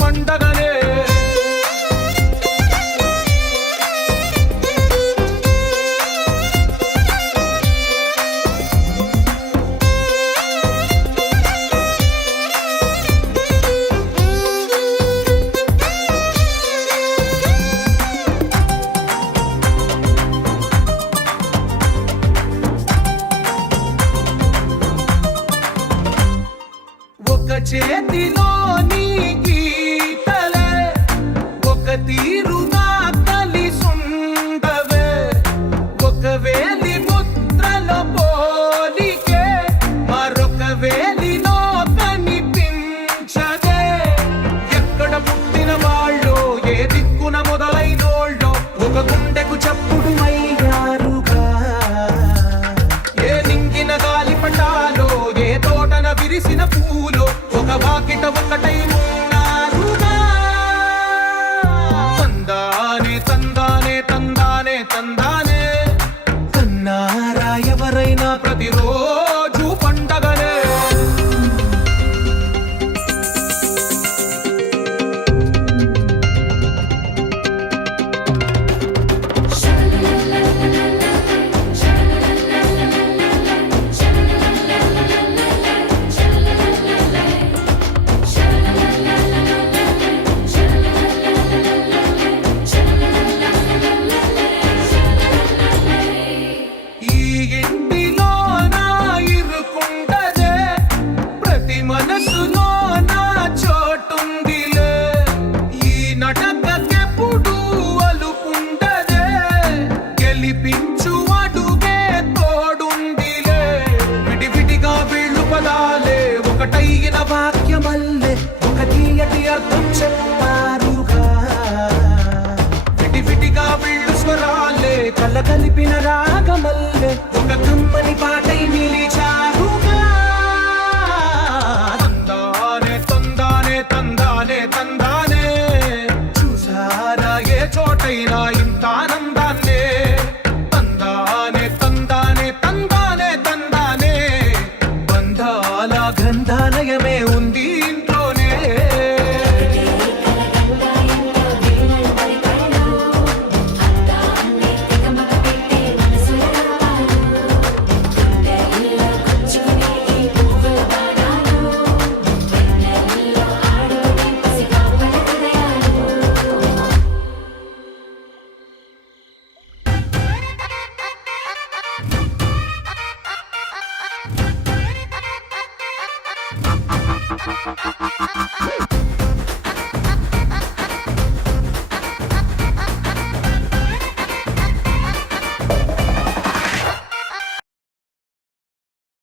పండగనే. ఒక చేతిలో నీ గీతలే ఒక తీరుగా కలిసుండవే, ఒక వేలి ముద్రల పోలికే మరొక వేలిలో కనిపించదే. ఎక్కడ పుట్టిన వాళ్ళో ఏ దిక్కున మొదలైనోళ్ళో ఒక గుండెకు చప్పుడు అయ్యారుగా. ఏ నింగిన గాలి పటాలో ఏ తోటన విరిసిన పూలో ఒక వాకిట ఒకటై ఉన్నారుగా. తందానే తందానే తందానే తందానే, కన్నారా ఎవరైనా ప్రతిరోజు పండగనే. ఈ ఇంటిలో నా ఇరుకుండదే, ప్రతి మనసులో నా చోటుందిలే. ఈ నటకెప్పుడు అలుపుండదే, గెలిపించు అడుగే తోడుందిలే. విడివిడిగా వీళ్ళు పదాలే ఒకటైన వాక్యమల్లే ఒక తీయటి అర్థం చెప్పారుగా. విడివిడిగా వీళ్ళు స్వరాలే కలగలిపిన రాగమల్లే ఒక కమ్మని పాటై నిలిచారుగా. తందానే తందానే తందానే తందానే, చూసారా ఏ చోటైనా ఇంత ఆనందాన్నే. తందానే తందానే తందానే తందానే, బంధాల గ్రంథాలయమే ఉంది ఇంట్లోనే.